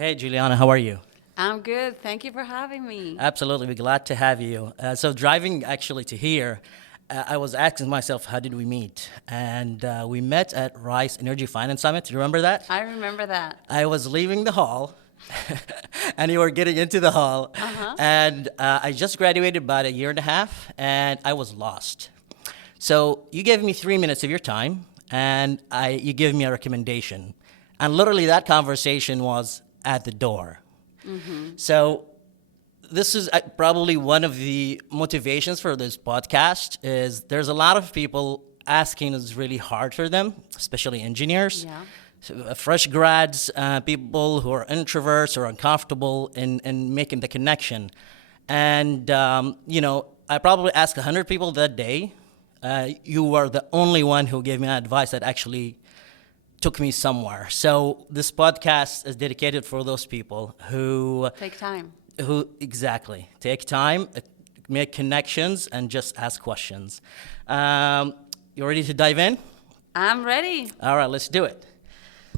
Hey, Juliana, how are you? I'm good. Thank you for having me. Absolutely, we're glad to have you. So driving actually to here, I was asking myself, how did we meet? And we met at Rice Energy Finance Summit. Do you remember that? I remember that. I was leaving the hall, and you were getting into the hall, Uh-huh. and I just graduated about a year and a half, and I was lost. So you gave me 3 minutes of your time, and you gave me a recommendation, and literally that conversation was at the door. So this is probably one of the motivations for this podcast is there's a lot of people asking is really hard for them, especially engineers. Yeah. So, fresh grads, people who are introverts or uncomfortable in making the connection. And, I probably asked 100 people that day. You were the only one who gave me advice that actually took me somewhere. So this podcast is dedicated for those people Take time. who exactly take time, make connections, and just ask questions. You ready to dive in? I'm ready. All right, let's do it.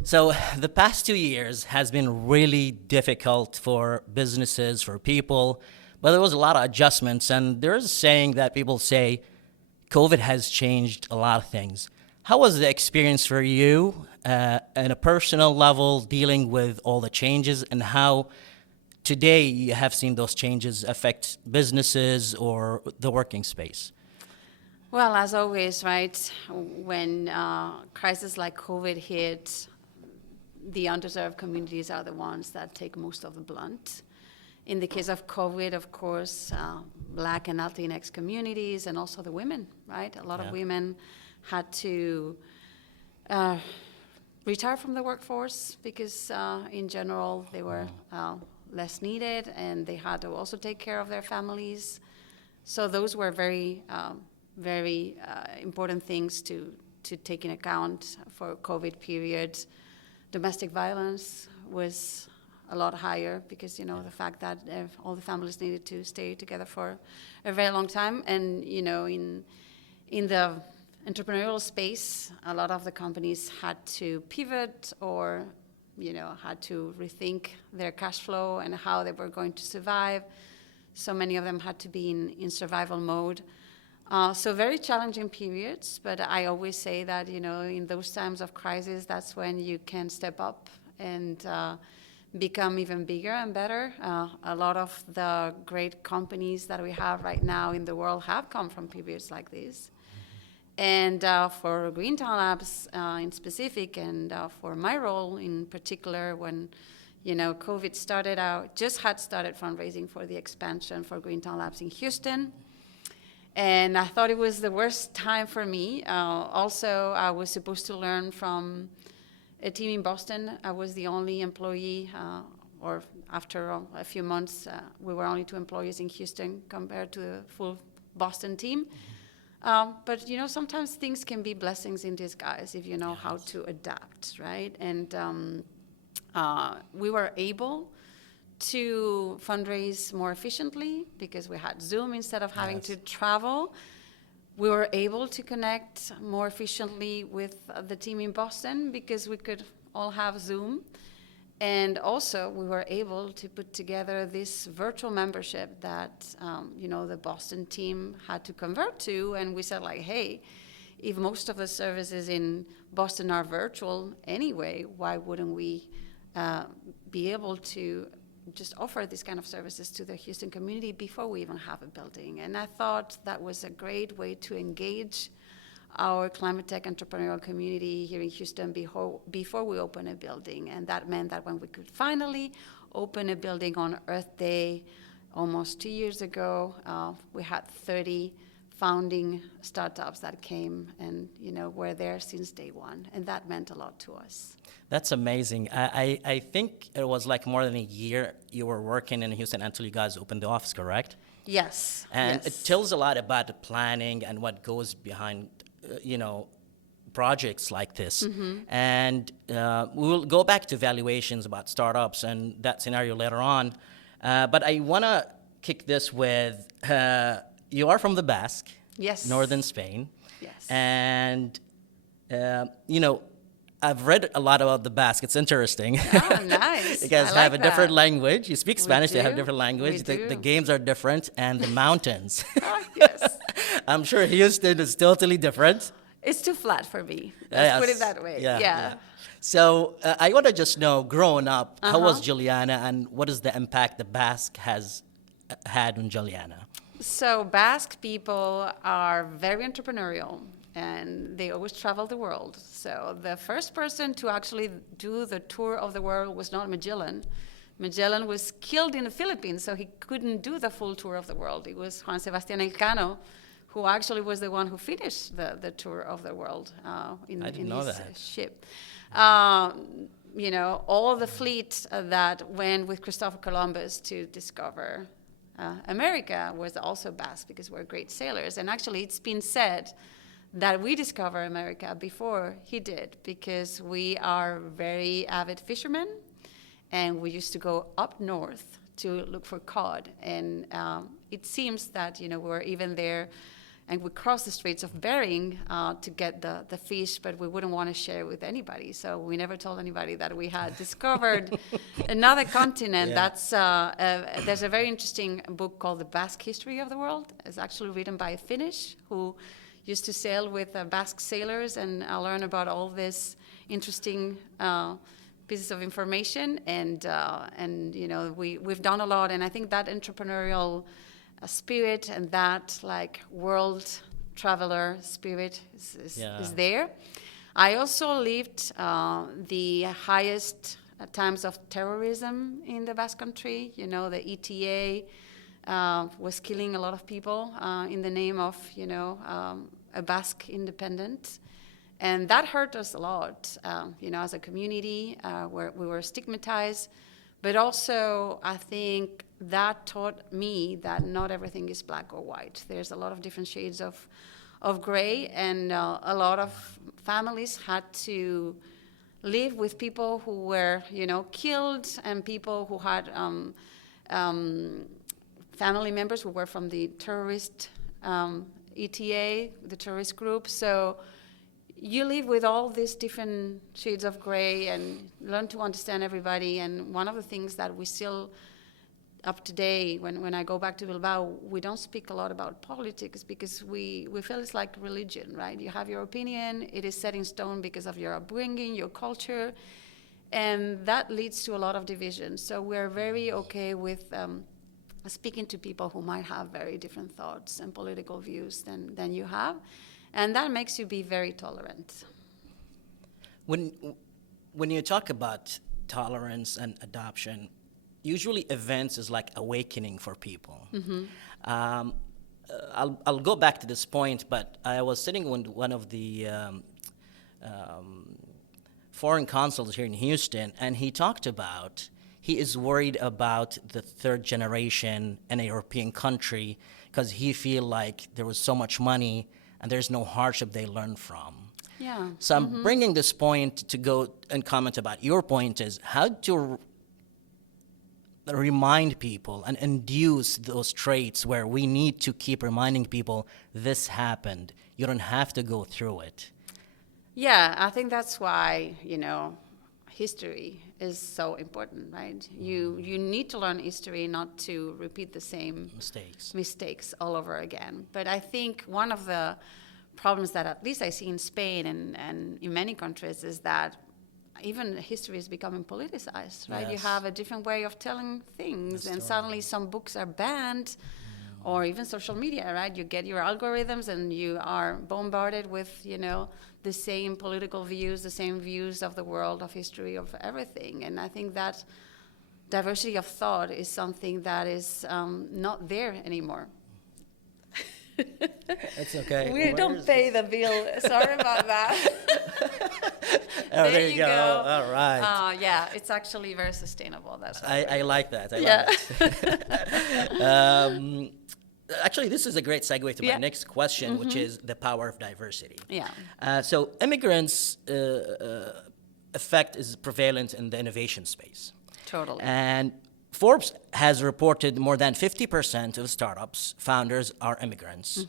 So the past 2 years has been really difficult for businesses, for people, but there was a lot of adjustments, and there's a saying that people say COVID has changed a lot of things. How was the experience for you at a personal level dealing with all the changes, and how today you have seen those changes affect businesses or the working space? Well, as always, right, when crises like COVID hit, the underserved communities are the ones that take most of the blunt. In the case of COVID, of course, Black and Latinx communities and also the women, right? A lot of women had to retire from the workforce because in general they were less needed, and they had to also take care of their families. So those were very important things to take in account for COVID period. Domestic violence was a lot higher because, the fact that all the families needed to stay together for a very long time. And, in the entrepreneurial space, a lot of the companies had to pivot or, had to rethink their cash flow and how they were going to survive. So many of them had to be in survival mode. So very challenging periods, but I always say that, in those times of crisis, that's when you can step up and become even bigger and better. A lot of the great companies that we have right now in the world have come from periods like this. And for Greentown Labs in specific, and for my role in particular, when COVID started out, just had started fundraising for the expansion for Greentown Labs in Houston. And I thought it was the worst time for me. Also, I was supposed to learn from a team in Boston. I was the only employee, or after a few months, we were only 2 employees in Houston compared to the full Boston team. But, sometimes things can be blessings in disguise if you know how to adapt, right? And we were able to fundraise more efficiently because we had Zoom instead of having to travel. We were able to connect more efficiently with the team in Boston because we could all have Zoom. And also, we were able to put together this virtual membership that, the Boston team had to convert to. And we said, hey, if most of the services in Boston are virtual anyway, why wouldn't we be able to just offer these kind of services to the Houston community before we even have a building? And I thought that was a great way to engage our climate tech entrepreneurial community here in Houston before we open a building. And that meant that when we could finally open a building on Earth Day almost 2 years ago, we had 30 founding startups that came and were there since day one. And that meant a lot to us. That's amazing. I think it was like more than a year you were working in Houston until you guys opened the office, correct? Yes. And yes. it tells a lot about the planning and what goes behind, projects like this. And we will go back to valuations about startups and that scenario later on. But I want to kick this with, you are from the Basque, Yes. northern Spain. Yes. And, I've read a lot about the Basque. It's interesting. Oh, nice. You guys I have like a different that. language. You speak We Spanish, they have do. different language. We The do. games are different, and the mountains. Oh, yes. I'm sure Houston is totally different. It's too flat for me. Let's put it Yes. that way. Yeah, Yeah. yeah. So I want to just know, growing up, how was Uh-huh. Juliana, and what is the impact the Basque has had on Juliana? So Basque people are very entrepreneurial and they always travel the world. So the first person to actually do the tour of the world was not Magellan. Magellan was killed in the Philippines, so he couldn't do the full tour of the world. It was Juan Sebastián Elcano, who actually was the one who finished the tour of the world in I didn't his know that. ship. You know, all the fleet that went with Christopher Columbus to discover America was also Basque because we're great sailors. And actually, it's been said that we discovered America before he did because we are very avid fishermen and we used to go up north to look for cod. And it seems that, you know, we were even there and we crossed the Straits of Bering to get the fish, but we wouldn't want to share it with anybody. So we never told anybody that we had discovered another continent. Yeah. That's there's a very interesting book called The Basque History of the World. It's actually written by a Finnish who used to sail with Basque sailors and learn about all this interesting pieces of information. And you know, we've done a lot, and I think that entrepreneurial spirit and that like world traveler spirit is there. I also lived the highest times of terrorism in the Basque Country. You know, the ETA was killing a lot of people in the name of, you know, a Basque independence. And that hurt us a lot, you know, as a community where we were stigmatized. But also, I think that taught me that not everything is black or white. There's a lot of different shades of gray, and a lot of families had to live with people who were, you know, killed, and people who had family members who were from the terrorist ETA, the terrorist group. So you live with all these different shades of gray and learn to understand everybody. And one of the things that we still, up to date, when I go back to Bilbao, we don't speak a lot about politics because we feel it's like religion, right? You have your opinion, it is set in stone because of your upbringing, your culture, and that leads to a lot of division. So we're very okay with speaking to people who might have very different thoughts and political views than you have. And that makes you be very tolerant. When you talk about tolerance and adoption, usually events is like awakening for people. Mm-hmm. I'll go back to this point, but I was sitting with one of the foreign consuls here in Houston, and he talked about he is worried about the third generation in a European country because he feel like there was so much money and there's no hardship they learn from. Yeah. So I'm bringing this point to go and comment about your point is how to remind people and induce those traits where we need to keep reminding people this happened. You don't have to go through it. Yeah, I think that's why, you know, history is so important, right? You need to learn history not to repeat the same mistakes all over again. But I think one of the problems that at least I see in Spain and in many countries is that even history is becoming politicized, right? Yes. You have a different way of telling things, and suddenly some books are banned, or even social media, right? You get your algorithms and you are bombarded with, you know, the same political views, the same views of the world, of history, of everything. And I think that diversity of thought is something that is not there anymore. It's okay. We don't pay the bill. Sorry about that. Oh, there you go. All right. Yeah, it's actually very sustainable. That's I like that. I Yeah. love it. Actually, this is a great segue to my Yeah. next question, which is the power of diversity. Yeah. So immigrants' effect is prevalent in the innovation space. Totally. And Forbes has reported more than 50% of startups founders are immigrants.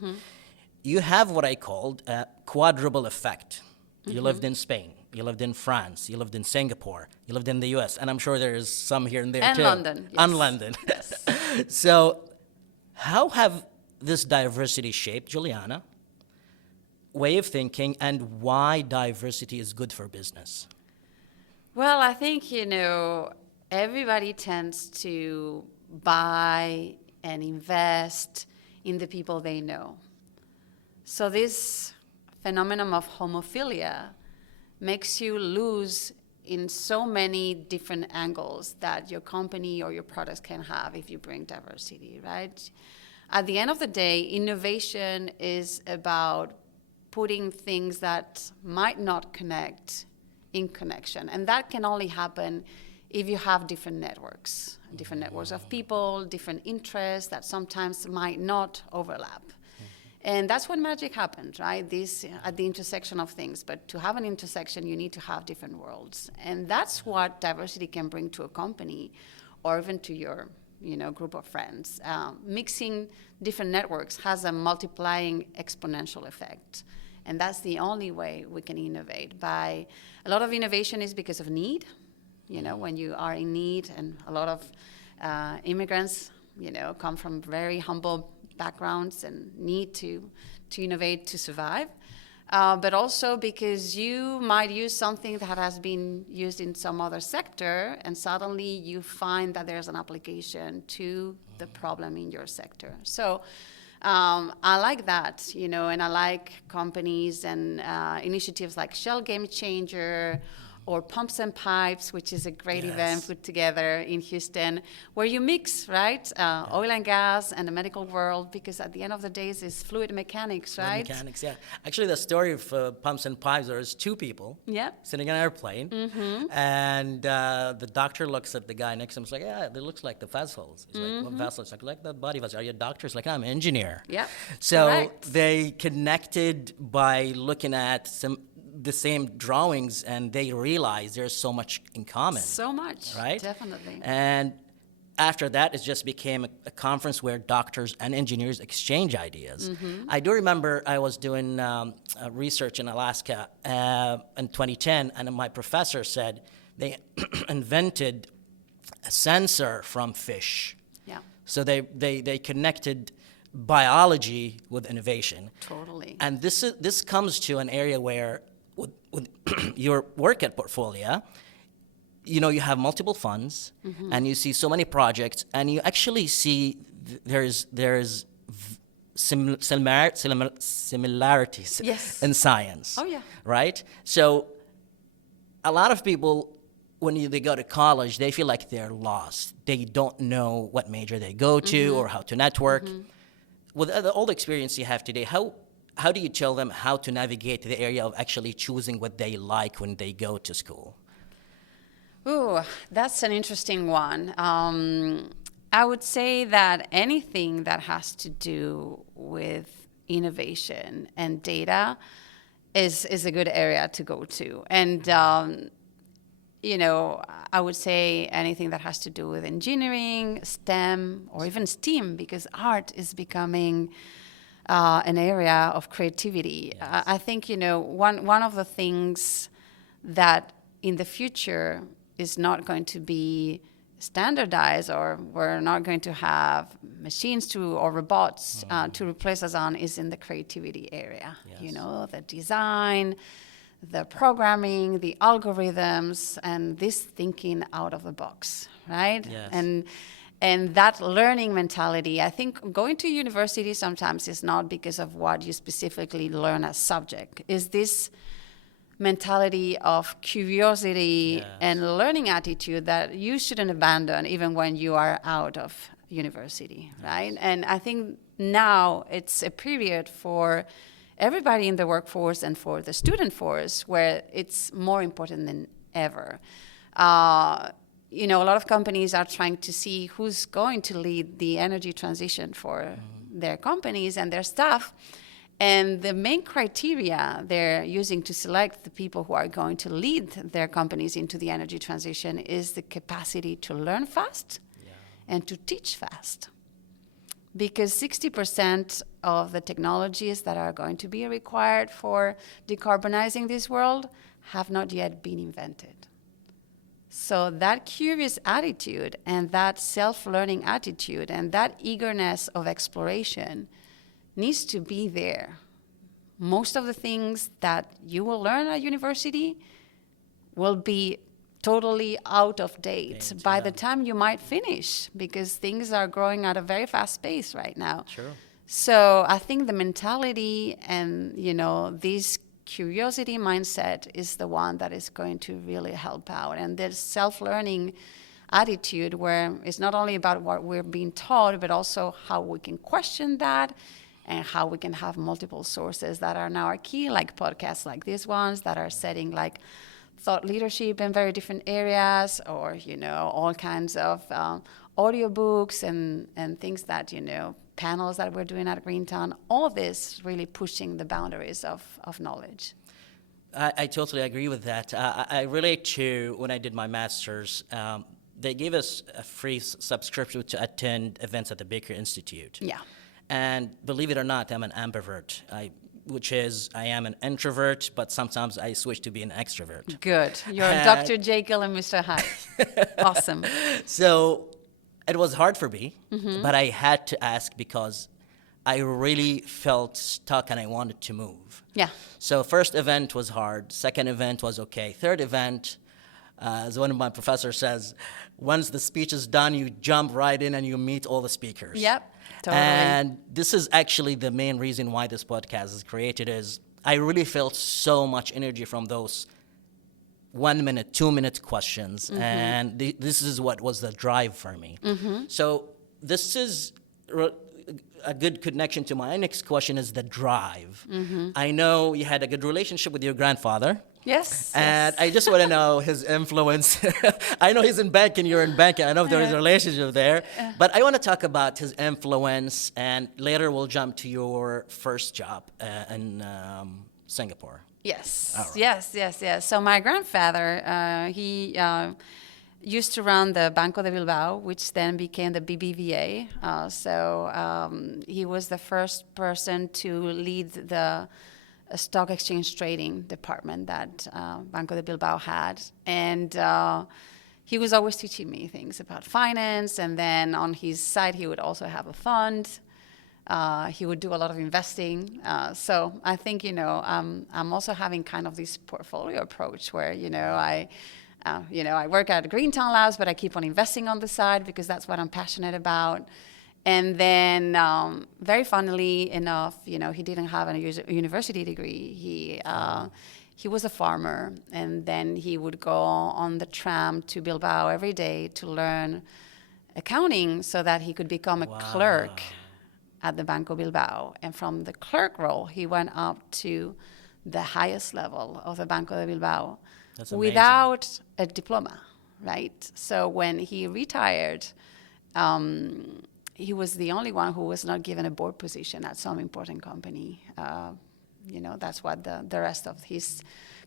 You have what I called a quadruple effect. You lived in Spain, you lived in France, you lived in Singapore, you lived in the US, and I'm sure there's some here and there And too. London, yes. And London. Yes. So how have this diversity shaped, Juliana, way of thinking, and why diversity is good for business? Well, I think, everybody tends to buy and invest in the people they know. So this phenomenon of homophilia makes you lose in so many different angles that your company or your products can have if you bring diversity, right? At the end of the day, innovation is about putting things that might not connect in connection. And that can only happen if you have different networks of people, different interests that sometimes might not overlap. And that's when magic happens, right? This at the intersection of things. But to have an intersection, you need to have different worlds. And that's what diversity can bring to a company or even to your group of friends. Mixing different networks has a multiplying exponential effect. And that's the only way we can innovate. A lot of innovation is because of need. When you are in need, and a lot of immigrants, come from very humble backgrounds and need to innovate to survive. But also because you might use something that has been used in some other sector, and suddenly you find that there's an application to the problem in your sector. So I like that, and I like companies and initiatives like Shell Game Changer, or Pumps and Pipes, which is a great event put together in Houston, where you mix, right, oil and gas and the medical world, because at the end of the day, it's fluid mechanics, right? Fluid mechanics, yeah. Actually, the story of Pumps and Pipes, there's two people sitting in an airplane, and the doctor looks at the guy next to him. He's like, yeah, it looks like the vessels. He's like, what vessels? Like the body vessels. Are you a doctor? He's like, I'm an engineer. Yeah. So Correct. they connected by looking at the same drawings, and they realize there's so much in common. So much, right? Definitely. And after that, it just became a conference where doctors and engineers exchange ideas. I do remember I was doing research in Alaska in 2010, and my professor said they invented a sensor from fish. Yeah. So they connected biology with innovation. Totally. And this comes to an area where with your work at Portfolia, you have multiple funds, and you see so many projects, and you actually see there's similarities in science. Oh, yeah. Right? So a lot of people, when they go to college, they feel like they're lost. They don't know what major they go to or how to network. With all the experience you have today, how do you tell them how to navigate the area of actually choosing what they like when they go to school? Ooh, that's an interesting one. I would say that anything that has to do with innovation and data is a good area to go to. And, I would say anything that has to do with engineering, STEM, or even STEAM, because art is becoming an area of creativity. Yes. I think, one of the things that in the future is not going to be standardized, or we're not going to have machines or robots to replace us on, is in the creativity area. Yes. The design, the programming, the algorithms, and this thinking out of the box, right? Yes. And that learning mentality, I think going to university sometimes is not because of what you specifically learn as subject. Is this mentality of curiosity and learning attitude that you shouldn't abandon even when you are out of university, right? And I think now it's a period for everybody in the workforce and for the student force where it's more important than ever. A lot of companies are trying to see who's going to lead the energy transition for their companies and their staff. And the main criteria they're using to select the people who are going to lead their companies into the energy transition is the capacity to learn fast and to teach fast. Because 60% of the technologies that are going to be required for decarbonizing this world have not yet been invented. So that curious attitude and that self-learning attitude and that eagerness of exploration needs to be there. Most of the things that you will learn at university will be totally out of date by the time you might finish, because things are growing at a very fast pace right now. Sure. So I think the mentality and, this curiosity mindset is the one that is going to really help out. And this self-learning attitude where it's not only about what we're being taught, but also how we can question that and how we can have multiple sources that are now our key, like podcasts like these ones that are setting like thought leadership in very different areas, or, all kinds of audiobooks and things that, panels that we're doing at Greentown. All of this really pushing the boundaries of knowledge. I totally agree with that. I relate to when I did my master's. They gave us a free subscription to attend events at the Baker Institute. Yeah. And believe it or not, I'm an ambivert, I am an introvert, but sometimes I switch to be an extrovert. Good. You're Dr. Jekyll and Mr. Hyde. Awesome. So it was hard for me, but I had to ask because I really felt stuck and I wanted to move. Yeah. So first event was hard. Second event was okay. Third event, as one of my professors says, once the speech is done, you jump right in and you meet all the speakers. Yep. Totally. And this is actually the main reason why this podcast is created, is I really felt so much energy from those 1 minute, 2 minute questions. And this is what was the drive for me. So this is a good connection to my next question, is the drive. I know you had a good relationship with your grandfather. Yes. And I just want to know his influence. I know he's in banking, you're in banking. I know there is a relationship there. But I want to talk about his influence, and later we'll jump to your first job in Singapore. Yes. Right. Yes. So my grandfather, he used to run the Banco de Bilbao, which then became the BBVA. He was the first person to lead the stock exchange trading department that Banco de Bilbao had. And he was always teaching me things about finance. And then on his side, he would also have a fund. He would do a lot of investing. So I think, I'm also having kind of this portfolio approach where, I work at Greentown Labs, but I keep on investing on the side because that's what I'm passionate about. And then, very funnily enough, he didn't have a university degree. He was a farmer, and then he would go on the tram to Bilbao every day to learn accounting so that he could become a clerk at the Banco Bilbao. And from the clerk role, he went up to the highest level of the Banco de Bilbao without a diploma, right? So when he retired, he was the only one who was not given a board position at some important company. That's what the rest of his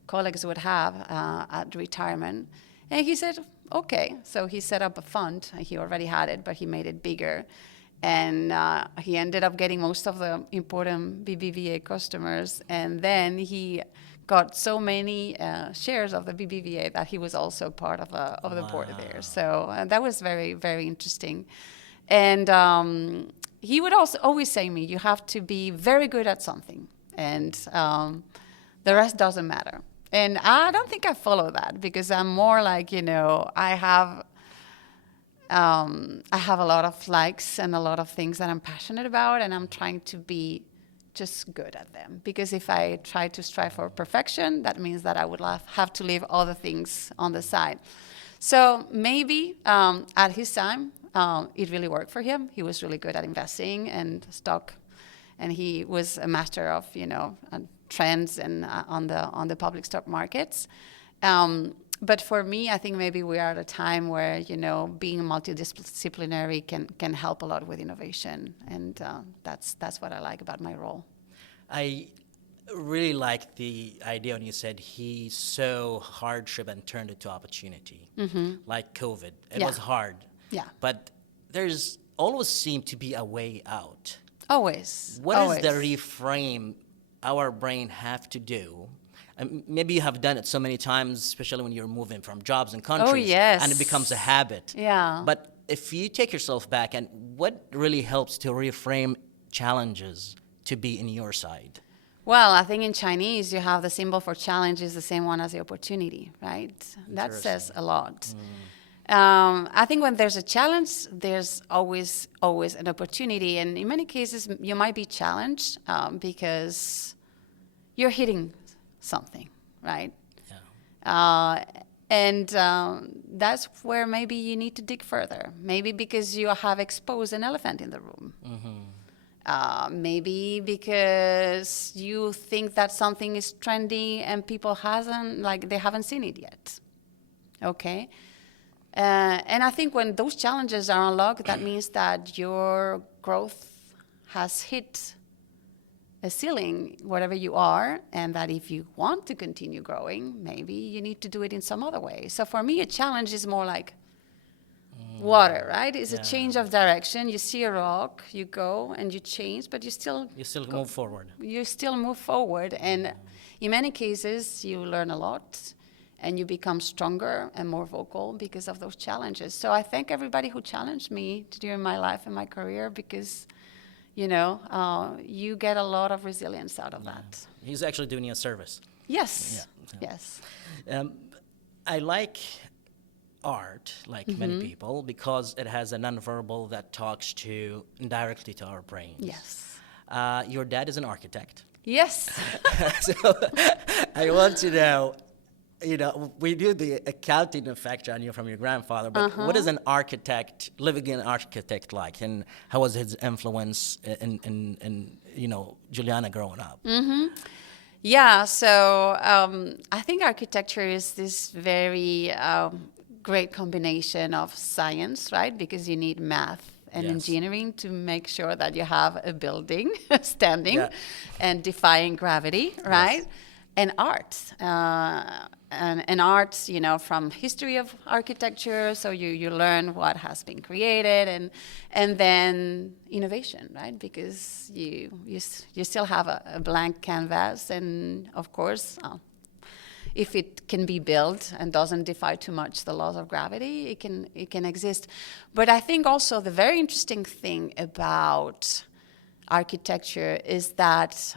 colleagues would have at retirement. And he said, okay. So he set up a fund. He already had it, but he made it bigger. And he ended up getting most of the important BBVA customers. And then he got so many shares of the BBVA that he was also part of the board there. So that was very, very interesting. And he would also always say to me, you have to be very good at something, and the rest doesn't matter. And I don't think I follow that, because I'm more like, I have a lot of likes and a lot of things that I'm passionate about, and I'm trying to be just good at them. Because if I try to strive for perfection, that means that I would have to leave other things on the side. So maybe at his time, it really worked for him. He was really good at investing and stock, and he was a master of trends and on the public stock markets. But for me, I think maybe we are at a time where being multidisciplinary can help a lot with innovation, and that's what I like about my role. I really like the idea when you said he saw hardship and turned it to opportunity, like COVID. It was hard. Yeah. But there's always seemed to be a way out. Always. What is the reframe our brain have to do? And maybe you have done it so many times, especially when you're moving from jobs and countries. yes. And it becomes a habit. Yeah. But if you take yourself back, and what really helps to reframe challenges to be in your side? Well, I think in Chinese, you have the symbol for challenge is the same one as the opportunity, right? That says a lot. I think when there's a challenge, there's always an opportunity. And in many cases, you might be challenged because you're hitting something, right? Yeah. And that's where maybe you need to dig further. Maybe because you have exposed an elephant in the room. Maybe because you think that something is trendy and people they haven't seen it yet. Okay? And I think when those challenges are unlocked, that means that your growth has hit a ceiling wherever you are, and that if you want to continue growing, maybe you need to do it in some other way. So for me, a challenge is more like water, right? It's a change of direction. You see a rock, you go and you change, but you still move forward. You still move forward, and in many cases, you learn a lot, and you become stronger and more vocal because of those challenges. So I thank everybody who challenged me during my life and my career, because you get a lot of resilience out of that. He's actually doing you a service. Yes. Yeah. Yes. I like art, like many people, because it has a nonverbal that talks directly to our brains. Yes. Your dad is an architect. Yes. So I want to know, we do the accounting effect on you from your grandfather, but what is an architect, living an architect like, and how was his influence in Juliana growing up? Yeah, so I think architecture is this very great combination of science, right? Because you need math and engineering to make sure that you have a building standing and defying gravity, right? Yes. And art. And art, from history of architecture, so you learn what has been created, and then innovation, right? Because you still have a blank canvas, and of course, if it can be built and doesn't defy too much the laws of gravity, it can exist. But I think also the very interesting thing about architecture is that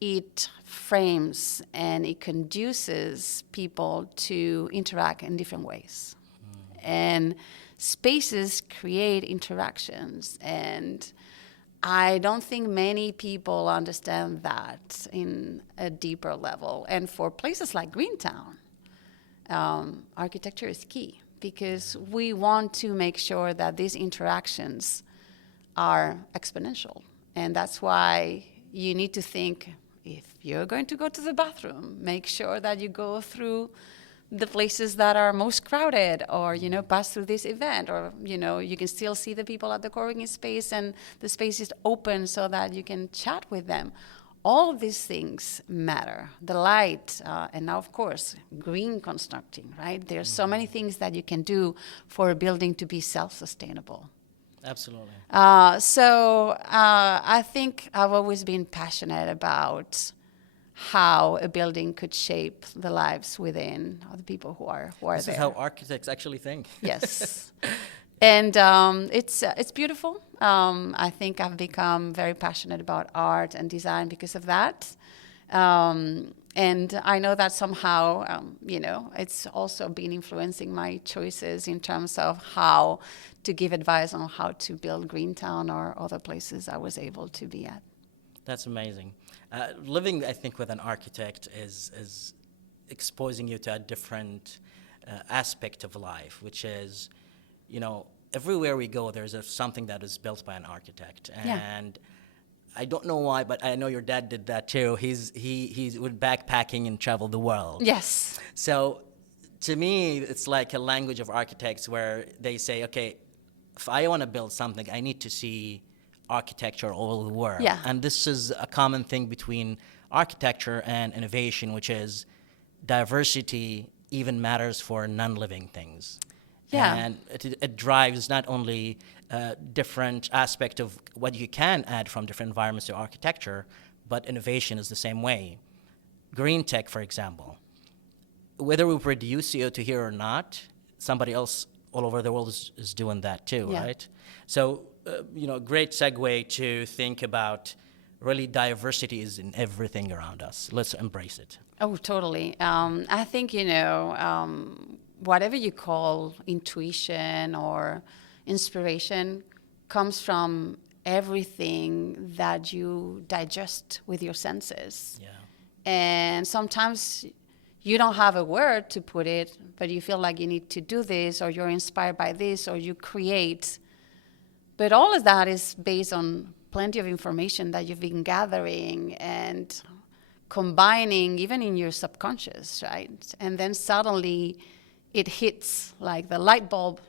it frames and it conduces people to interact in different ways. And spaces create interactions. And I don't think many people understand that in a deeper level. And for places like Greentown, architecture is key, because we want to make sure that these interactions are exponential. And that's why you need to think, if you're going to go to the bathroom, make sure that you go through the places that are most crowded, or, pass through this event, or, you can still see the people at the co-working space and the space is open so that you can chat with them. All of these things matter. The light, and now, of course, green constructing, right? There's so many things that you can do for a building to be self-sustainable. Absolutely. So I think I've always been passionate about how a building could shape the lives within of the people who are there. This is how architects actually think. Yes. And it's beautiful. I think I've become very passionate about art and design because of that. And I know that somehow, it's also been influencing my choices in terms of how to give advice on how to build Greentown or other places I was able to be at. That's amazing. Living, I think, with an architect is exposing you to a different aspect of life, which is, everywhere we go, there's something that is built by an architect. And I don't know why, but I know your dad did that too. He would backpacking and travel the world. Yes. So to me, it's like a language of architects where they say, okay, if I want to build something, I need to see architecture all over the world. Yeah. And this is a common thing between architecture and innovation, which is diversity even matters for non-living things. Yeah. And it drives not only different aspect of what you can add from different environments to architecture, but innovation is the same way. green tech, for example, whether we produce CO2 here or not, somebody else all over the world is doing that too, Yeah. right? So, great segue to think about really diversity is in everything around us. Let's embrace it. Oh, totally. I think, whatever you call intuition or inspiration comes from everything that you digest with your senses. Yeah. And sometimes you don't have a word to put it, but you feel like you need to do this, or you're inspired by this, or you create. But all of that is based on plenty of information that you've been gathering and combining even in your subconscious, right? And then suddenly it hits, like the light bulb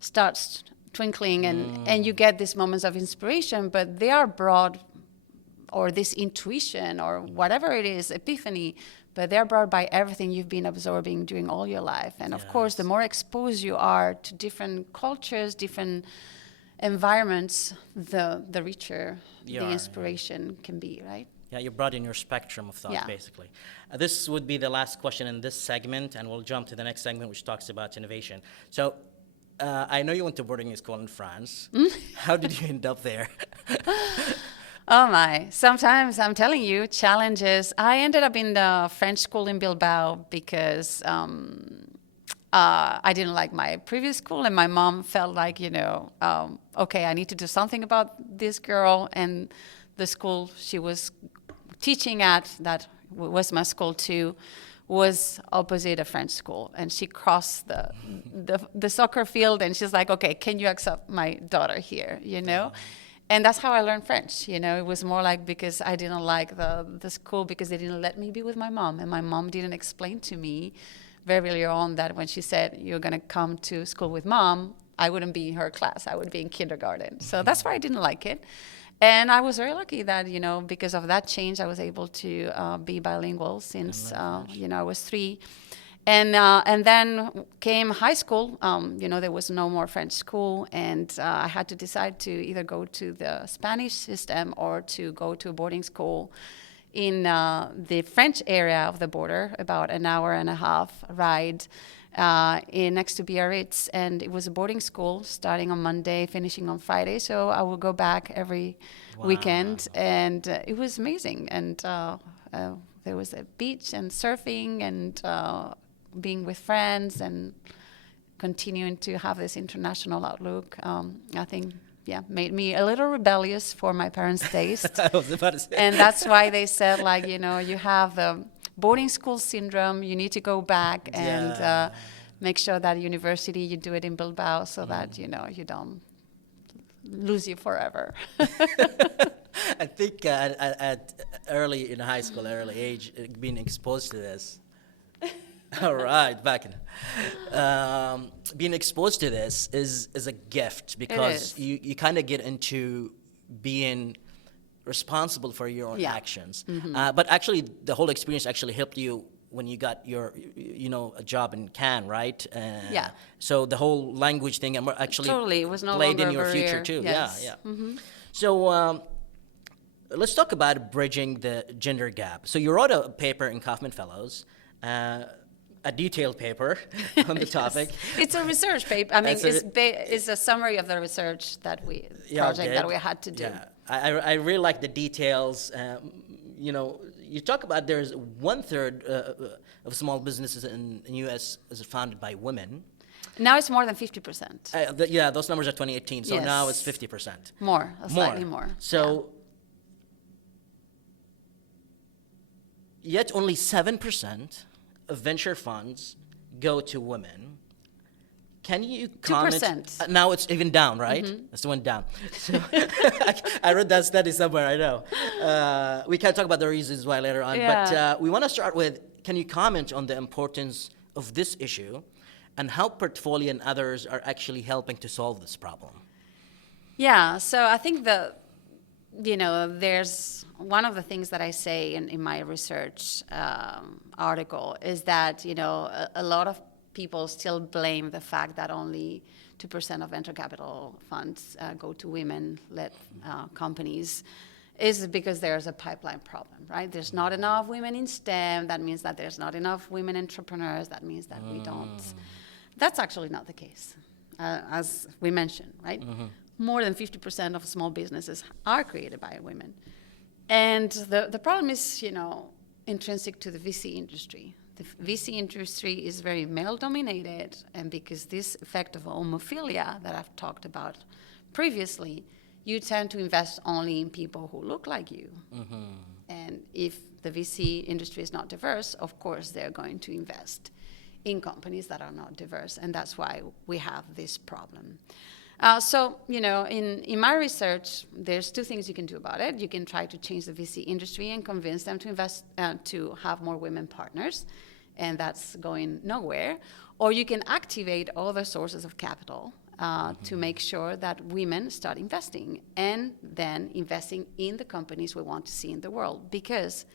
starts twinkling, and you get these moments of inspiration, but they are brought, or this intuition or whatever it is, epiphany, but they're brought by everything you've been absorbing during all your life. And of course, the more exposed you are to different cultures, different environments, the richer the inspiration can be, right? Yeah, you brought in your spectrum of thought, basically. This would be the last question in this segment, and we'll jump to the next segment, which talks about innovation. So I know you went to boarding school in France. How did you end up there? Oh my, sometimes I'm telling you, challenges. I ended up in the French school in Bilbao because I didn't like my previous school, and my mom felt like, okay, I need to do something about this girl. And the school she was teaching at, that was my school too, was opposite a French school. And she crossed the soccer field, and she's like, okay, can you accept my daughter here, And that's how I learned French. It was more like because I didn't like the school because they didn't let me be with my mom. And my mom didn't explain to me very early on that when she said, you're going to come to school with mom, I wouldn't be in her class. I would be in kindergarten. So that's why I didn't like it. And I was very lucky that, because of that change, I was able to be bilingual since, I was 3. And then came high school. There was no more French school, and I had to decide to either go to the Spanish system or to go to a boarding school in the French area of the border, about an hour and a half ride next to Biarritz. And it was a boarding school starting on Monday, finishing on Friday. So I would go back every weekend, and it was amazing. And there was a beach and surfing and being with friends and continuing to have this international outlook. I think, made me a little rebellious for my parents' taste. I was about to say. And that's why they said, you have the boarding school syndrome. You need to go back and make sure that university, you do it in Bilbao so that, you don't lose you forever. I think at early in high school, early age, being exposed to this. All right, back in. Being exposed to this is a gift because you kind of get into being responsible for your own actions. But actually, the whole experience actually helped you when you got your, a job in Cannes, right? So the whole language thing actually totally. It was no played longer in your a future barrier. too. Yes. Yeah. So let's talk about bridging the gender gap. So you wrote a paper in Kauffman Fellows. A detailed paper on the topic. It's a research paper. I mean, it's a summary of the research that project that we had to do. Yeah, I really like the details. You talk about there's 1/3 of small businesses in the U.S. is founded by women. Now it's more than 50%. Those numbers are 2018. So now it's 50%. More, slightly more. So. Yet only 7% of venture funds go to women. Can you comment? 2%. Now it's even down, right? It's went down. So I read that study somewhere, I know. We can talk about the reasons why later on. But we want to start with, can you comment on the importance of this issue and how Portfolia and others are actually helping to solve this problem? Yeah, so I think there's one of the things that I say in my research article is that, a lot of people still blame the fact that only 2% of venture capital funds go to women-led companies. is because there's a pipeline problem, right? There's not enough women in STEM. That means that there's not enough women entrepreneurs. That means that we don't. That's actually not the case, as we mentioned, right? More than 50% of small businesses are created by women. And the problem is, intrinsic to the VC industry. The VC industry is very male-dominated, and because this effect of homophilia that I've talked about previously, you tend to invest only in people who look like you. And if the VC industry is not diverse, of course, they're going to invest in companies that are not diverse, and that's why we have this problem. In my research, there's two things you can do about it. You can try to change the VC industry and convince them to invest, to have more women partners, and that's going nowhere. Or you can activate other sources of capital to make sure that women start investing, and then investing in the companies we want to see in the world. Because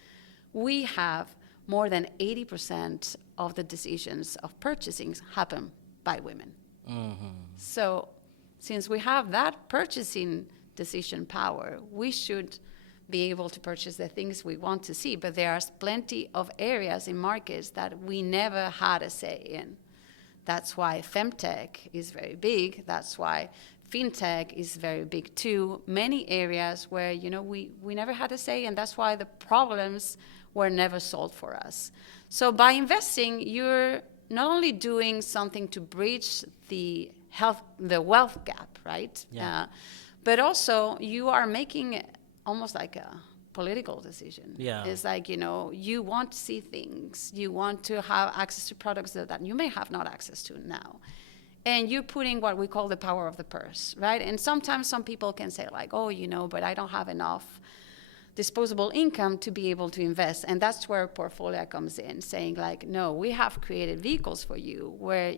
we have more than 80% of the decisions of purchasing happen by women. So since we have that purchasing decision power, we should be able to purchase the things we want to see. But there are plenty of areas in markets that we never had a say in. That's why femtech is very big. That's why fintech is very big too. Many areas where, we never had a say, and that's why the problems were never solved for us. So by investing, you're not only doing something to bridge the wealth gap, right? Yeah. But also you are making almost like a political decision. Yeah. It's like, you want to see things. You want to have access to products that you may have not access to now. And you're putting what we call the power of the purse, right? And sometimes some people can say like, but I don't have enough disposable income to be able to invest. And that's where Portfolia comes in, saying like, no, we have created vehicles for you where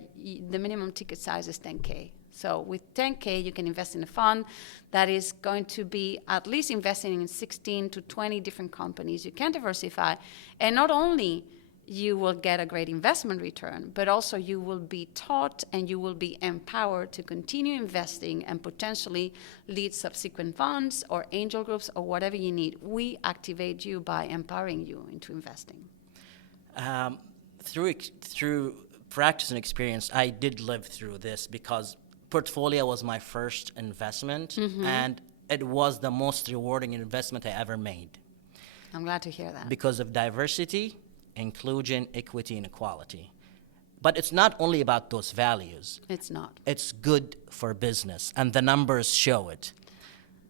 the minimum ticket size is 10K. So with 10K, you can invest in a fund that is going to be at least investing in 16 to 20 different companies. You can diversify. And not only you will get a great investment return, but also you will be taught and you will be empowered to continue investing and potentially lead subsequent funds or angel groups or whatever you need. We activate you by empowering you into investing. Through practice and experience, I did live through this because Portfolia was my first investment, and it was the most rewarding investment I ever made. I'm glad to hear that. Because of diversity, inclusion, equity, and equality. But it's not only about those values. It's not. It's good for business, and the numbers show it.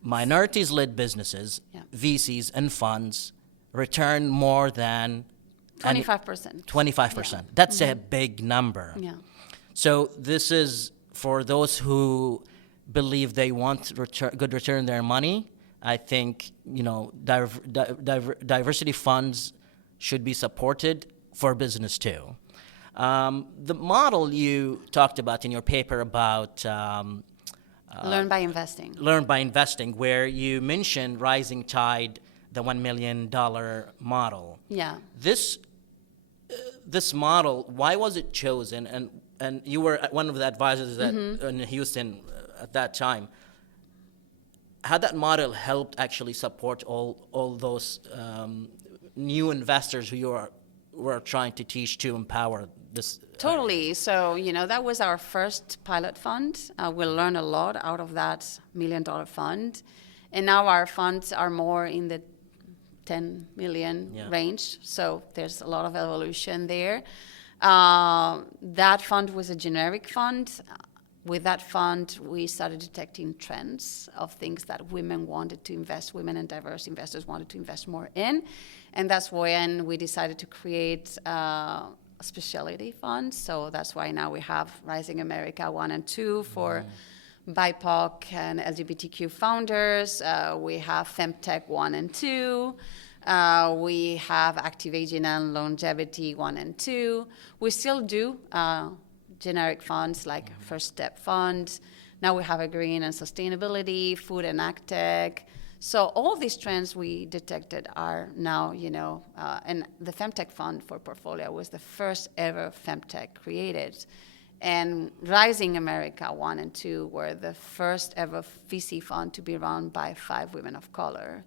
Minorities-led businesses, VCs, and funds return more than 25%. 25%. Yeah. That's a big number. Yeah. So this is for those who believe they want good return on their money. I think diversity funds should be supported for business too. The model you talked about in your paper about Learn by investing. Learn by investing, where you mentioned rising tide, the $1 million model. Yeah. This model, why was it chosen? And you were one of the advisors in Houston at that time. How that model helped actually support all those new investors who you were trying to teach to empower this? Totally. So, that was our first pilot fund. We'll learn a lot out of that $1 million fund. And now our funds are more in the 10 million range. So there's a lot of evolution there. That fund was a generic fund. With that fund, we started detecting trends of things that women wanted to invest, women and diverse investors wanted to invest more in. And that's when we decided to create a specialty fund. So that's why now we have Rising America 1 and 2 for BIPOC and LGBTQ founders. We have Femtech 1 and 2. We have Active Aging and Longevity 1 and 2. We still do generic funds like First Step Fund. Now we have a green and sustainability, food and agtech. So all these trends we detected are now, and the Femtech Fund for Portfolia was the first ever Femtech created. And Rising America 1 and 2 were the first ever VC fund to be run by 5 women of color.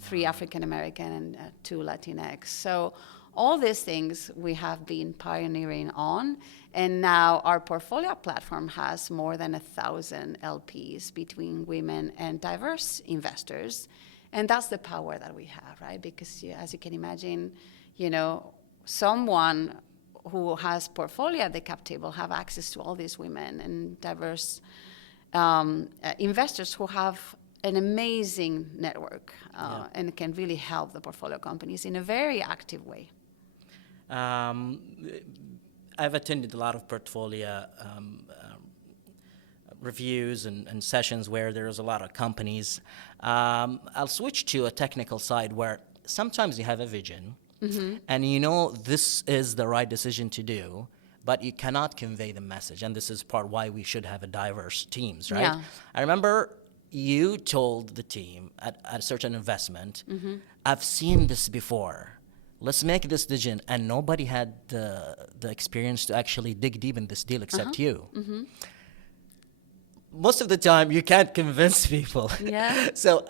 3 African American, and 2 Latinx. So all these things we have been pioneering on, and now our Portfolia platform has more than 1,000 LPs between women and diverse investors. And that's the power that we have, right? Because as you can imagine, someone who has Portfolia at the cap table have access to all these women and diverse investors who have an amazing network and can really help the portfolio companies in a very active way. I've attended a lot of Portfolia reviews and sessions where there's a lot of companies. I'll switch to a technical side where sometimes you have a vision, and this is the right decision to do, but you cannot convey the message. And this is part why we should have a diverse teams, right? Yeah. I remember you told the team at a certain investment, I've seen this before. Let's make this decision. And nobody had the experience to actually dig deep in this deal except you. Most of the time, you can't convince people. Yeah. So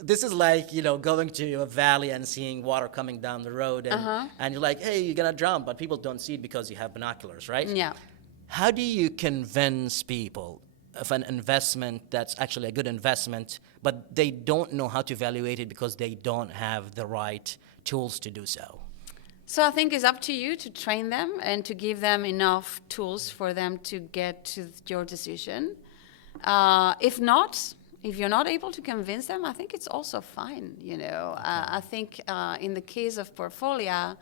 this is like, going to a valley and seeing water coming down the road. And you're like, hey, you're going to drown. But people don't see it because you have binoculars, right? Yeah. How do you convince people of an investment that's actually a good investment, but they don't know how to evaluate it because they don't have the right tools to do so? So I think it's up to you to train them and to give them enough tools for them to get to your decision. If you're not able to convince them, I think it's also fine. I think in the case of Portfolia,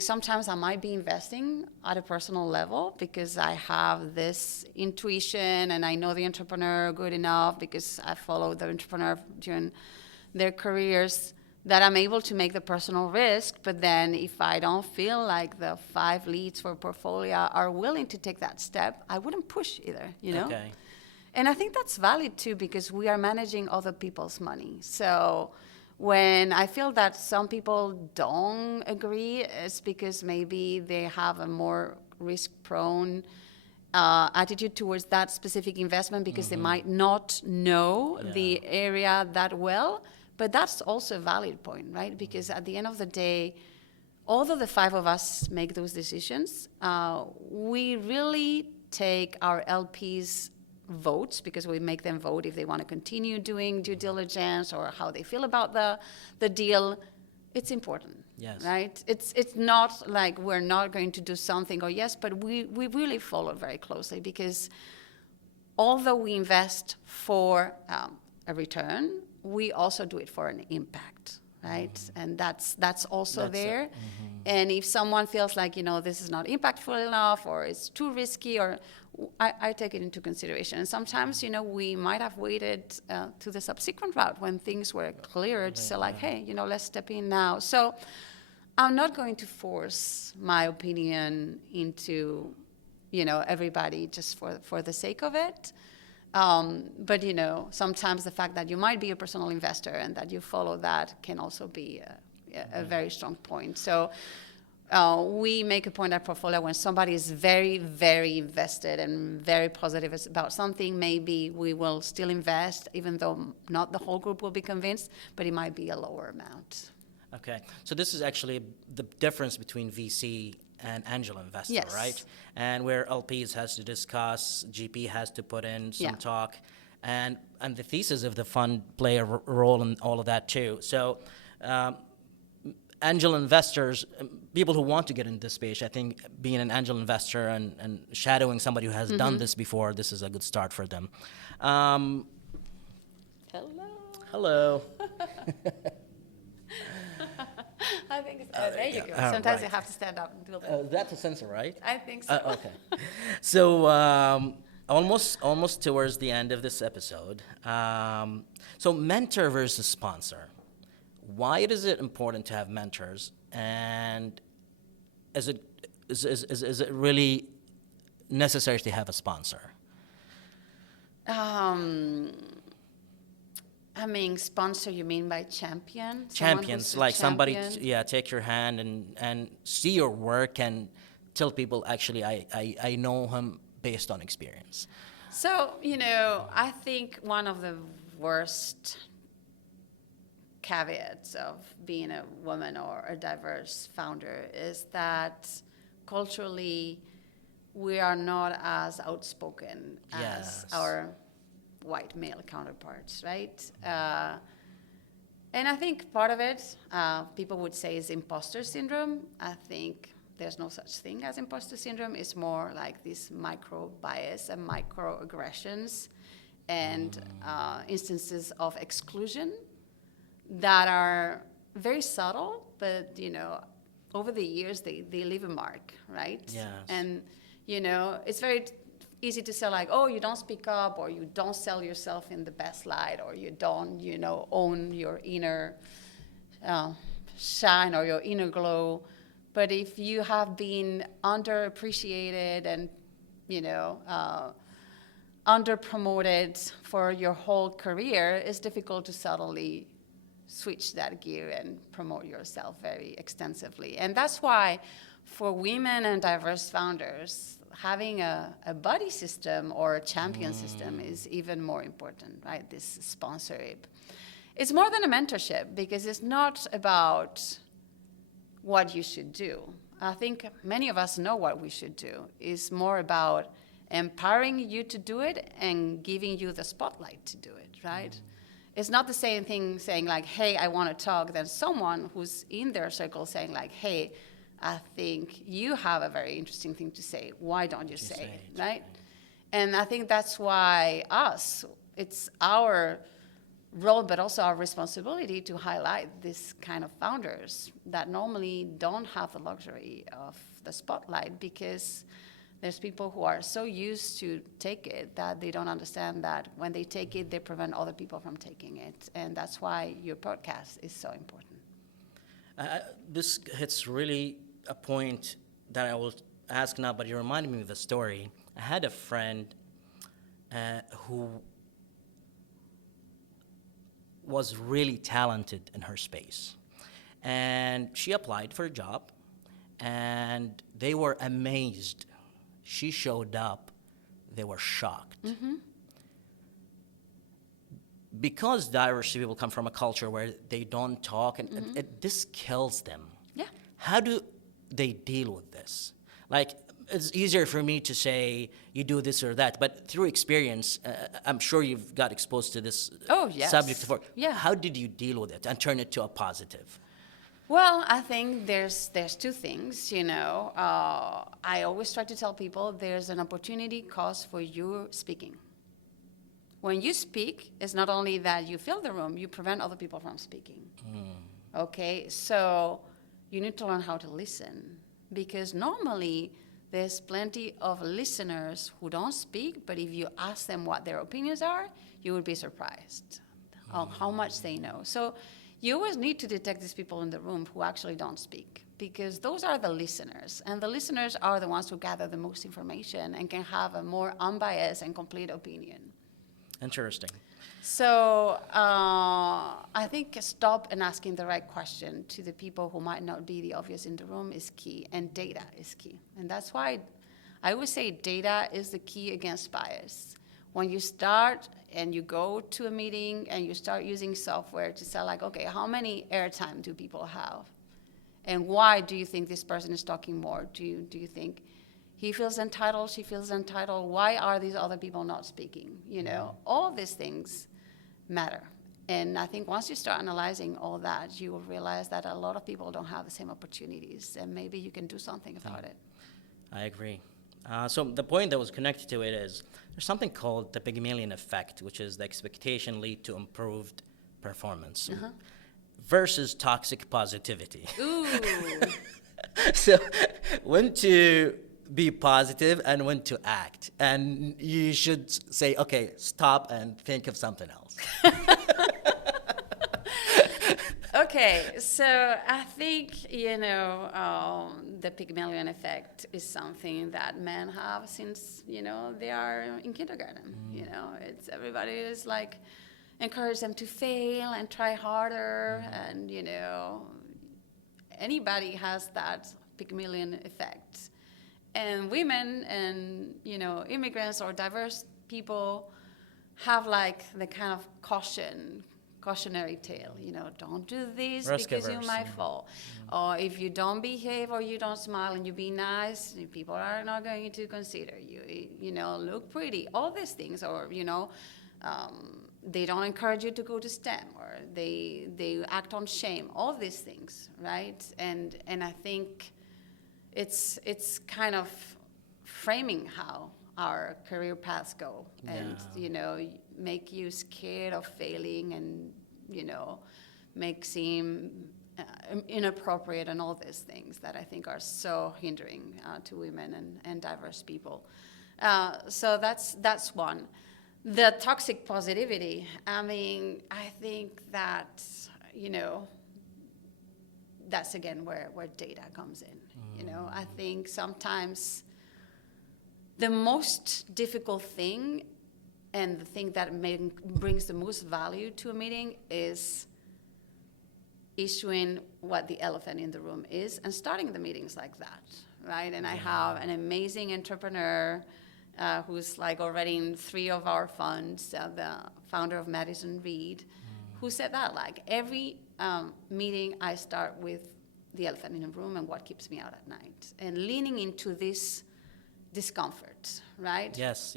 sometimes I might be investing at a personal level because I have this intuition and I know the entrepreneur good enough because I follow the entrepreneur during their careers that I'm able to make the personal risk. But then if I don't feel like the 5 leads for Portfolia are willing to take that step, I wouldn't push either, Okay. And I think that's valid too because we are managing other people's money. So when I feel that some people don't agree, it's because maybe they have a more risk-prone attitude towards that specific investment because they might not know the area that well. But that's also a valid point, right? Because at the end of the day, although the 5 of us make those decisions, we really take our LPs' votes because we make them vote if they want to continue doing due diligence or how they feel about the deal. It's important, right? It's not like we're not going to do something or yes, but we really follow very closely because although we invest for a return, we also do it for an impact, right? And that's also there. And if someone feels like, this is not impactful enough or it's too risky, or I take it into consideration. And sometimes, we might have waited to the subsequent route when things were cleared. So like, hey, let's step in now. So I'm not going to force my opinion into, everybody just for the sake of it. But, sometimes the fact that you might be a personal investor and that you follow that can also be a very strong point. So we make a point at Portfolia when somebody is very, very invested and very positive about something, maybe we will still invest, even though not the whole group will be convinced, but it might be a lower amount. Okay. So this is actually the difference between VC and angel investor, right? And where LPs has to discuss, GP has to put in some talk, and the thesis of the fund play a role in all of that too. So angel investors, people who want to get in this space, I think being an angel investor and shadowing somebody who has done this before, this is a good start for them. Hello. I think there you go. Sometimes you have to stand up and do that. That's a sensor, right? I think so. Okay. So almost towards the end of this episode. So mentor versus sponsor. Why is it important to have mentors, and is it really necessary to have a sponsor? Sponsor, you mean by champion? Champions, like somebody, take your hand and see your work and tell people, actually, I know him based on experience. So, I think one of the worst caveats of being a woman or a diverse founder is that culturally we are not as outspoken as our white male counterparts, right? And I think part of it, people would say, is imposter syndrome. I think there's no such thing as imposter syndrome. It's more like this micro bias and microaggressions and instances of exclusion that are very subtle, but, over the years, they leave a mark, right? Yes. And, it's very easy to say like, oh, you don't speak up, or you don't sell yourself in the best light, or you don't, own your inner shine or your inner glow. But if you have been underappreciated and, under-promoted for your whole career, it's difficult to subtly switch that gear and promote yourself very extensively. And that's why for women and diverse founders, having a buddy system or a champion system is even more important, right? This sponsorship. It's more than a mentorship because it's not about what you should do. I think many of us know what we should do. It's more about empowering you to do it and giving you the spotlight to do it, right? It's not the same thing saying like, hey, I want to talk, than someone who's in their circle saying like, hey, I think you have a very interesting thing to say. Why don't you say it, right? And I think that's why it's our role, but also our responsibility to highlight this kind of founders that normally don't have the luxury of the spotlight, because there's people who are so used to take it that they don't understand that when they take it, they prevent other people from taking it. And that's why your podcast is so important. This hits really a point that I will ask now, but you reminded me of the story. I had a friend who was really talented in her space. And she applied for a job, and they were amazed. She showed up, they were shocked. Because diverse people come from a culture where they don't talk, and this kills them. Yeah. How do they deal with this? Like, it's easier for me to say you do this or that, but through experience, I'm sure you've got exposed to this subject before. Yeah. How did you deal with it and turn it to a positive? Well, I think there's two things, I always try to tell people there's an opportunity cost for you speaking. When you speak, it's not only that you fill the room, you prevent other people from speaking. Okay, so you need to learn how to listen, because normally there's plenty of listeners who don't speak, but if you ask them what their opinions are, you would be surprised on how much they know. So you always need to detect these people in the room who actually don't speak, because those are the listeners. And the listeners are the ones who gather the most information and can have a more unbiased and complete opinion. Interesting. So I think stop and asking the right question to the people who might not be the obvious in the room is key, and data is key. And that's why I would say data is the key against bias. When you start and you go to a meeting and you start using software to say like, okay, how many airtime do people have? And why do you think this person is talking more? Do you think he feels entitled, she feels entitled? Why are these other people not speaking? All of these things matter. And I think once you start analyzing all that, you will realize that a lot of people don't have the same opportunities, and maybe you can do something about it. I agree. So the point that was connected to it is there's something called the Pygmalion effect, which is the expectation lead to improved performance versus toxic positivity. Ooh. So when to be positive and when to act. And you should say, okay, stop and think of something else. Okay, so I think, the Pygmalion effect is something that men have since, they are in kindergarten. It's everybody is like, encourage them to fail and try harder. And, anybody has that Pygmalion effect. And women and, immigrants or diverse people have like the kind of caution cautionary tale, don't do this Risk because you averse, might yeah. fall. Or if you don't behave or you don't smile and you be nice, people are not going to consider you, look pretty, all these things. Or, they don't encourage you to go to STEM, or they act on shame, all these things, right? And I think it's kind of framing how our career paths go, and make you scared of failing, and make seem inappropriate, and all these things that I think are so hindering to women and diverse people. So that's one. The toxic positivity. I mean, I think that that's again where data comes in. I think sometimes the most difficult thing, and the thing that brings the most value to a meeting, is issuing what the elephant in the room is and starting the meetings like that, right? And I have an amazing entrepreneur who's like already in 3 of our funds, the founder of Madison Reed, who said that, like, every meeting I start with the elephant in the room and what keeps me out at night, and leaning into this discomfort, right? Yes.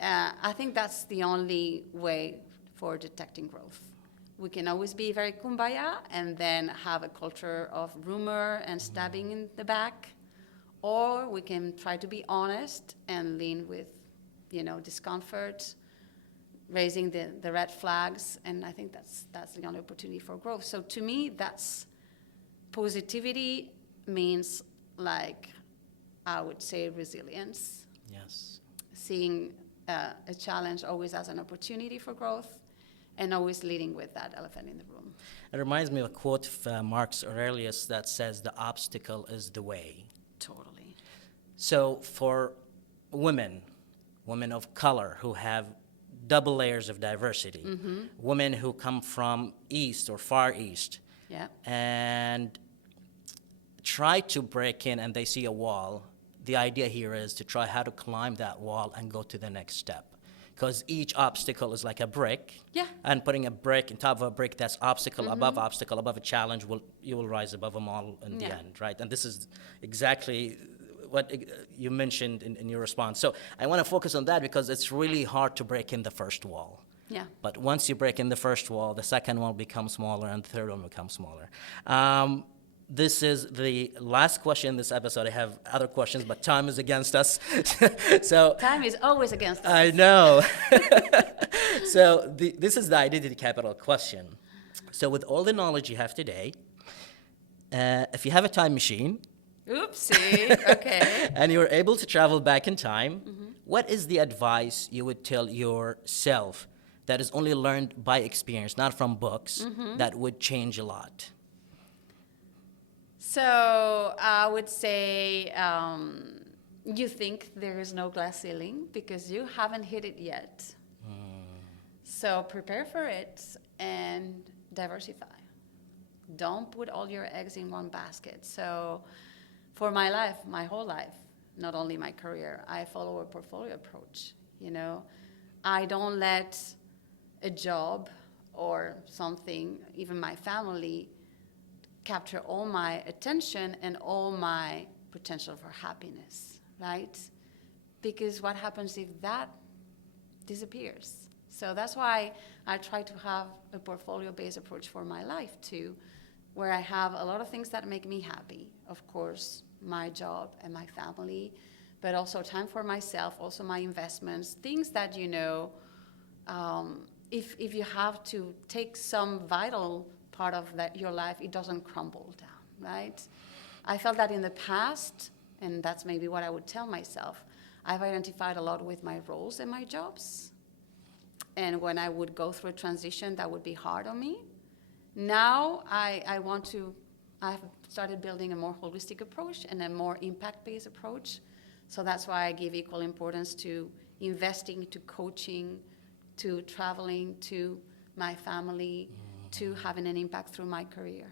I think that's the only way for detecting growth. We can always be very kumbaya and then have a culture of rumor and stabbing in the back, or we can try to be honest and lean with, discomfort, raising the red flags, and I think that's the only opportunity for growth. So to me, that's positivity means, like, I would say, resilience. Yes. Seeing a challenge always as an opportunity for growth, and always leading with that elephant in the room. It reminds me of a quote of Marcus Aurelius that says, "The obstacle is the way." Totally. So for women of color who have double layers of diversity, women who come from East or Far East, Yeah. and try to break in and they see a wall, the idea here is to try how to climb that wall and go to the next step. Because each obstacle is like a brick. Yeah. And putting a brick on top of a brick, that's obstacle, above a challenge, you will rise above them all in the end, right? And this is exactly what you mentioned in your response. So I want to focus on that because it's really hard to break in the first wall. Yeah. But once you break in the first wall, the second wall becomes smaller and the third one becomes smaller. This is the last question in this episode. I have other questions, but time is against us. So Time is always against us. I know. So this is the identity capital question. So with all the knowledge you have today, if you have a time machine, Oopsie. Okay. and you're able to travel back in time, what is the advice you would tell yourself that is only learned by experience, not from books, that would change a lot? So I would say you think there is no glass ceiling because you haven't hit it yet. So prepare for it and diversify. Don't put all your eggs in one basket. So for my life, my whole life, not only my career, I follow a portfolio approach. I don't let a job or something, even my family, capture all my attention and all my potential for happiness, right? Because what happens if that disappears? So that's why I try to have a portfolio-based approach for my life too, where I have a lot of things that make me happy. Of course, my job and my family, but also time for myself, also my investments, things that, if you have to take some vital part of your life, it doesn't crumble down, right? I felt that in the past, and that's maybe what I would tell myself, I've identified a lot with my roles and my jobs. And when I would go through a transition, that would be hard on me. Now I've started building a more holistic approach and a more impact-based approach. So that's why I give equal importance to investing, to coaching, to traveling, to my family, to having an impact through my career.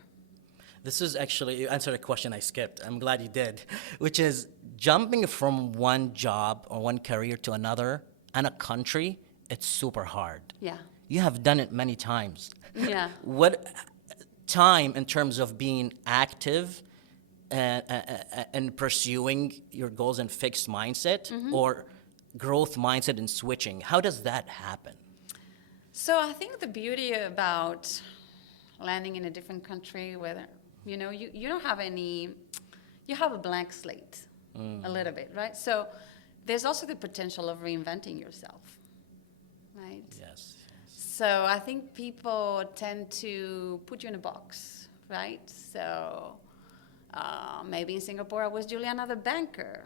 This is actually, you answered a question I skipped. I'm glad you did, which is jumping from one job or one career to another and a country, it's super hard. Yeah. you have done it many times. Yeah. What time in terms of being active and pursuing your goals and fixed mindset, or growth mindset and switching? How does that happen? So I think the beauty about landing in a different country, whether, you know, you don't have any, you have a blank slate a little bit, right? So there's also the potential of reinventing yourself, right? Yes. So I think people tend to put you in a box, right? So maybe in Singapore I was Juliana the banker.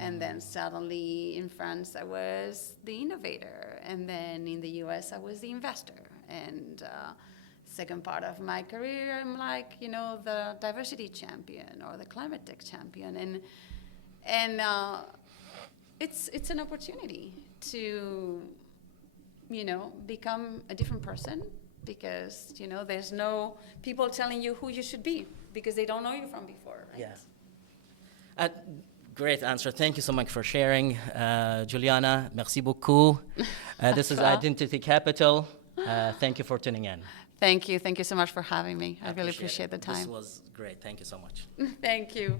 And then suddenly in France I was the innovator. And then in the US I was the investor. And second part of my career I'm like, you know, the diversity champion or the climate tech champion. And it's an opportunity to, you know, become a different person, because, you know, there's no people telling you who you should be because they don't know you from before, right? Yeah. Great answer. Thank you so much for sharing. Juliana, merci beaucoup. This is Identity Capital. Thank you for tuning in. Thank you. Thank you so much for having me. I really appreciate the time. This was great. Thank you so much. Thank you.